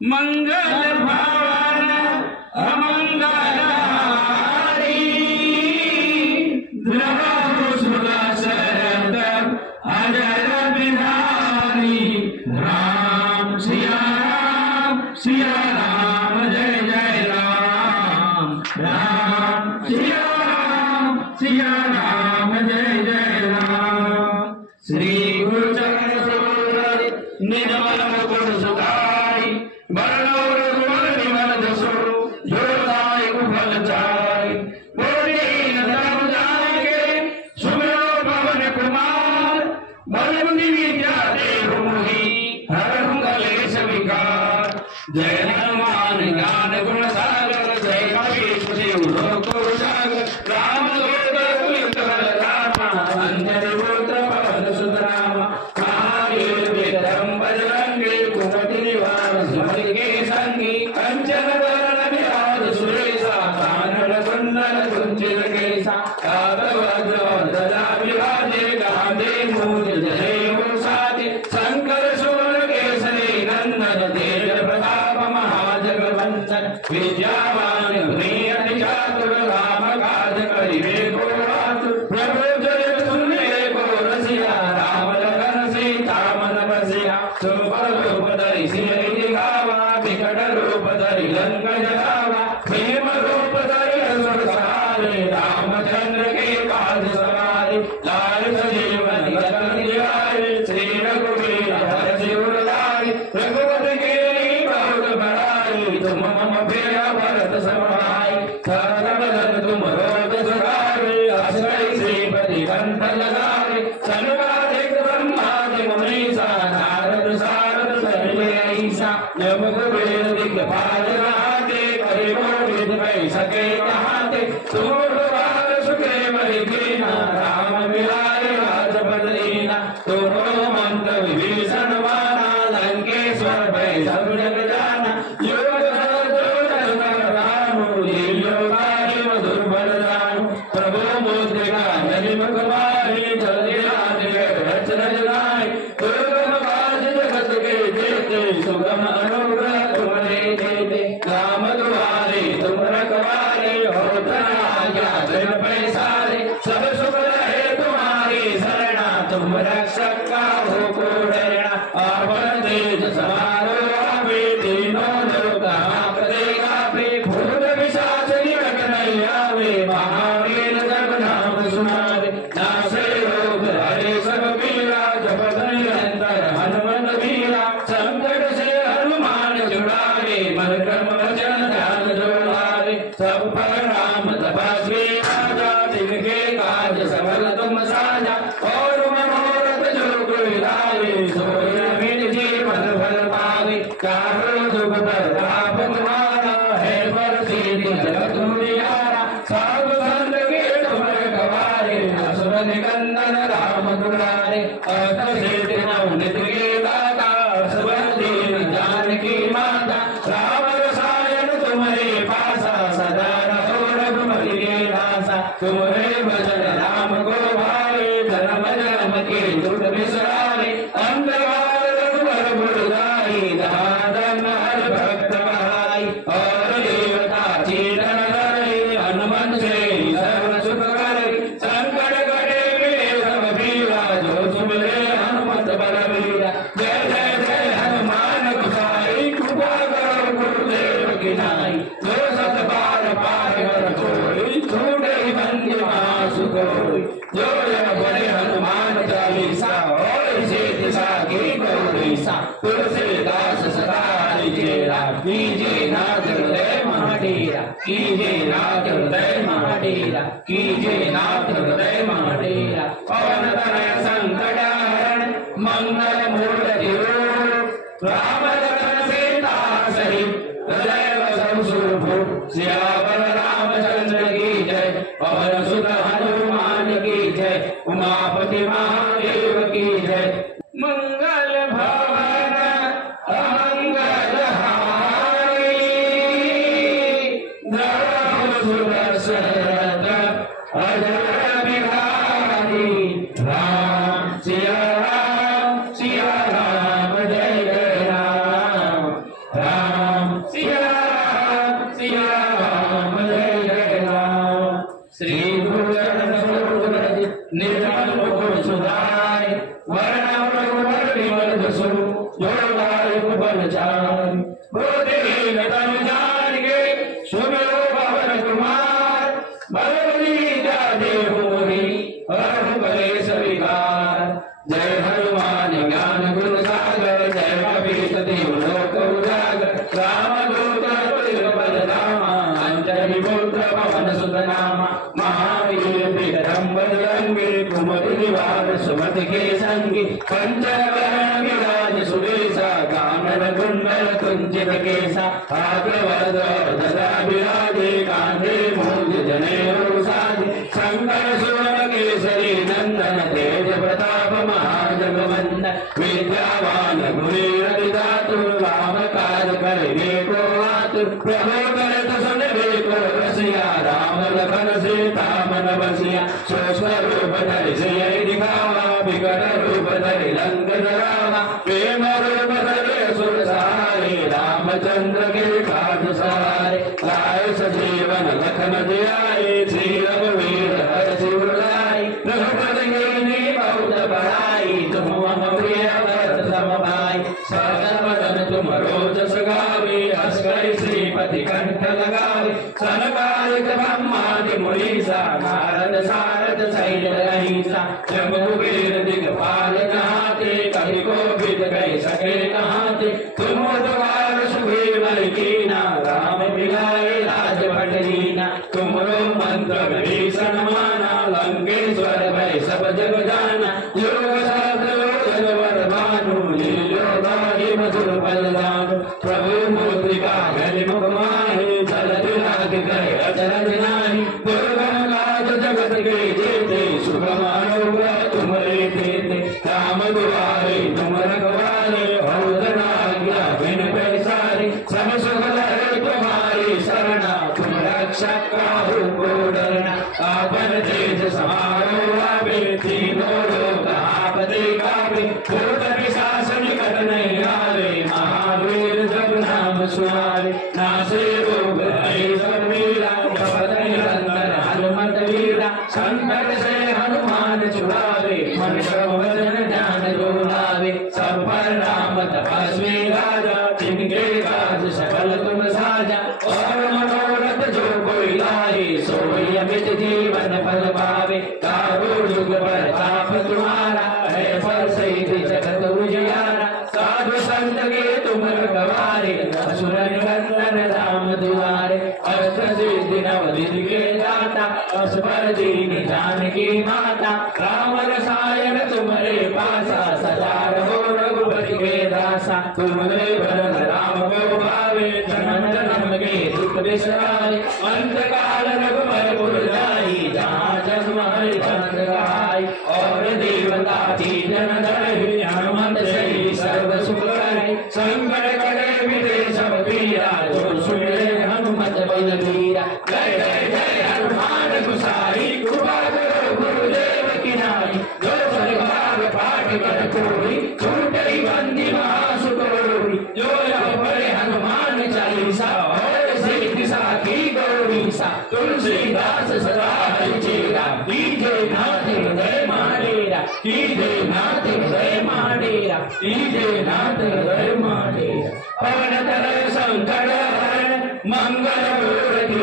मंगल भवन अमंगलहारी द्रव सुदशरथ अजर बिहारी राम सिया राम जय जय राम राम सिया राम जय जय राम श्री गुरु चरण सरोवर निर्मल मुकुट सुधारी बरनौर कुंवर विमल जसो जोदाय कुफल चारि पूर्णीन धर्म जाने सुमिरो पवन कुमार बलमुनि विद्या देहु मोहि हरहु कलेश विकार जय हनुमान ज्ञान गुण सागर जय कपीश शिव लोक उजागर राम दूत अतुलित बल धामा अंजनी पुत्र पवन सुत रामा महावीर विक्रम बजरंगी कुमति निवार सुमति के संगी कंचन वरण विराज सुरेशा कानन कुंडल कुंचित केसा कातवज्र ध्वजा विराजे गांधे मूल जनेऊ साथी शंकर सुर केसरी नंदन तेज प्रताप महाजगवंदन विद्यावान प्रिय चातुर राम काज करिबे को आतुर प्रभु चरित सुनिबे को रसिया राम लखन सीता मन बसिया सुपर रूप धरि सिरहि दिखावा विकट रूप धरि लंक जरावा भीम रूप धरि असुर संहारे रामचंद्र के काज सवारे लाल सजीवन लखन जियाए श्री रघुवीर हरषि उर लाए रघुपति के बहुत बड़ाई तुम मम प्रिय भरत समाई सर्वदन तुम रोग सगारे आश्रय श्रीपति कंठ लगारे सनकादिक ब्रह्मादि मुनीसा नारद सारद सहित ऐसा जब कुबेर दिग्पाल रहाते परिमोहित भय सके कहाते तुम बाल सुग्रीव कीना राम मिलाए राजपद दीना तुम मंत्र विभीषण माना लंकेश्वर भय सब जग जाना योग राम लीलोगारी मधुर बल जानु प्रभु मुद्रिका ननि मुखमारी जल्दी रचन जनाय दुर्गम काज जगत के जेते सुगम अनुग्रह तुम्हारे देते राम दुआरे तुम रखवारे हो आज्ञा बिन पैसारे सब सुख रहे तुम्हारी शरणा तुम रक्षक का हो को डरना आपन तेज समारो आवे तीनों लोक आपदे कापे भूत पिशाच निकट नहीं आवे महावीर जब नाम सुनावे नासे रोग हरे सब पीरा जपत निरंतर हनुमत वीरा संकट से हनुमान छुड़ावे मन कर्म वचन ध्यान जोड़ावे सब पर राम तपस्वी राजा तिनके काज सफल तुम साजा और मनोरथ जो कोई लावे सोई अमित जीवन फल पावे कारो दुख पर ताप तुम्हारा है पर सीधि जगत उजियारा साधु संत के तुम रखवारे असुर निकंदन राम दुलारे अष्ट सिद्धि नवनीत के दाता सुबंदीन जानकी माता राम रसायन तुम्हारे पासा सदा रहो रघुपति के दासा तुम्हारे भजन राम को भावे धर्म जन्म के दुख बिसरावे अंतकाल रघुवर गुण गाई दादन हर भक्त भाई और देवता चीरन धरे हनुमत से सर्व सुख करे संकट कटे मिले सब पीरा जो सुमिरे हनुमत बलवीरा जय जय जय हनुमान गोसाई कृपा करो गुरुदेव की नाई जो सत बार पार कर कोई छूटे बंदी मासु कोई जो जग बड़े हनुमान चालीसा और इसे दिशा की गौरीसा तुलसीदास सदा हरिचेरा कीजे नाथ हृदय महाडेरा कीजे नाथ हृदय महाडेरा कीजे नाथ हृदय महाडेरा पवन तनय संकट हरण मंगल मूर्ति रूप राम लखन सीता सहित सदैव संशुभ सियावर रामचंद्र की जय पवन सुत हनुमान की जय उमापति महादेव की जय मंगल भवन अमंगलहारी द्रव सुदशरथ अजर बिहारी सिया राम जय जय राम। श्री गुरु चरण सरोज रज निर्मल मुकुर सुधारि वर्ण रघुवर विमल जसु जो दायक बल चारि। बुद्धि तन जानिके सुमिरो पवन कुमार बलबली जादे होरी हरहु कलेश विकार। जय हनुमान ज्ञान गुण सागर जय कपीस देव लोक उजागर। रामदूत तुल्य बलधामा अंजनी पुत्र पवन सुत नामा। महावीर विक्रम बजरंगी कुमति निवार सुमति के संगी। कंचन वरण विराज सुबेसा कानन कुंडल कुंचित केसा। हाथ वरद सदा विराजे कांधे मूंज जनेऊ साजे। शंकर सुवन केसरी नंदन तेज प्रताप महाजगवंदन। विद्यावान गुणी रविदातु राम काज करिबे को आतुर। प्रभु करत सुनबे को रसिया राम लखन सीता मन बसिया। स्वरूप धरि सिय दिखावा विकट रूप धरि लंक जरावा। प्रेम रूप धरि असुर सहारे रामचंद्र के काज सवारे। लाए सजीवन लखन जियाए श्री रघुवीर हर्षि उर लाए। रघुपति कीन्ही बहुत बड़ाई तुम मम प्रिय भरत सम भाई। सकल वदन तुम रोजस गावे हस करि श्रीपति कंठ लगावे। सनकादिक ब्रह्मादि मुनीसा नारद सारद सहित अहिंसा। जम्बू कुबेर दिगपाल नहाते कवि कोविद कहि सके कहाते। तुम द्वार सुग्रीव कीना राम मिलाए राजपट दीना। तुमरो मंत्र विभीषण माना लंकेश्वर भय सब जग जाना। योग सहस्र योजन वर भानु लील्यो दाहि मधुर फल दानु। प्रभु मुद्रिका धरि मुख माहि जलधि लाग गए अचरज नाहि। दुर्गम काज जगत के जेते सुगम अनुग्रह तुम्हारे तेते। राम दुआरे तुम रखवारे और आज्ञा बिन पैसारे। सब सुख लहै तुम्हारी शरणा तुम रक्षक काहू को डरना। आपन तेज समारो आवे तीनों लोक आपदे गावे। भूत पिशाच निकट नहीं आवे महावीर जब नाम सुनावे। नासे रोग हरे सब वीरा जपत निरंतर हनुमत वीरा। संकट से हनुमान छुड़ावे मन क्रम वचन ध्यान जो लावे। सब पर राम तपस्वी राजा जिनके काज सकल तुम साजा। और मनोरथ जो कोई लाए सोई अमित जीवन फल पावे। तारो युग प्रताप तुम्हारा है पर सही जगत उजियारा। साधु संत के तुम रखवारे असुर निकंदन राम दुआरे। अष्ट सिद्धि नवनिधि के दाता असबर दीन जानकी माता। राम रसायन तुम्हारे पासा सदा रहो रघुपति के दासा। तुम्हारे भरत राम को भावे जन्म जन्म के दुख बिसराए। अंत काल रघुवर पुर जाई जहाँ जन्म हरि भक्त गाई। और देवता की जन धरि हनुमत से सर्व सुख करे। संकट कटे मिटे सब पीरा जो सुमिरे हनुमत बलबीरा। जय जय जय हनुमान गुसाई कृपा करो गुरुदेव की नाई। जो सरिभाग पाठ कर कोई छूटई बंदी महासुख होई। जो यह पढ़े हनुमान चालीसा और सिद्धि साखी गौरीसा। तुलसीदास सदा हरिचेरा कीजे नाथ हृदय माडेरा। कीजे नाथ हृदय माडेरा। कीजे नाथ हृदय माडेरा। पवन तनय संकट हरण मंगल मूर्ति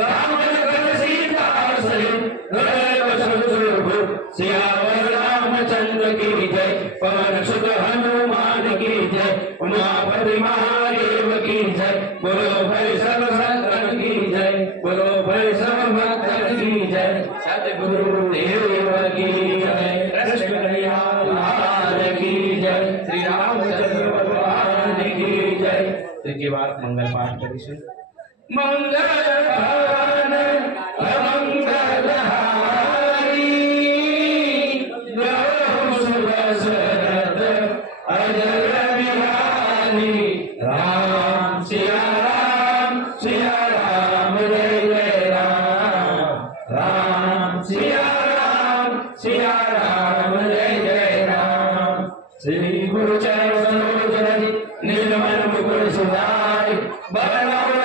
राम लखन सीता सहित हृदय वसन सुरभु। सियावर रामचंद्र की जय पवन सुत हनुमान की जय। उमापति महादेव की जय बोलो भाई सब संतन की जय। बोलो भाई सब भक्तन की जय। सतगुरु देव की जय। कृष्ण कन्हैया लाल की जय। श्री रामचंद्र भगवान की जय। तृतीय बार मंगल पाठ करिए। मंगल भवन अमंगल हारी द्रव सुदशरथ अजर बिहारी। राम सिया राम जय जय राम। राम सिया राम जय जय राम। श्री गुरु चरण सरोज रज निर्मल मुकुर सुधारि। बरनौर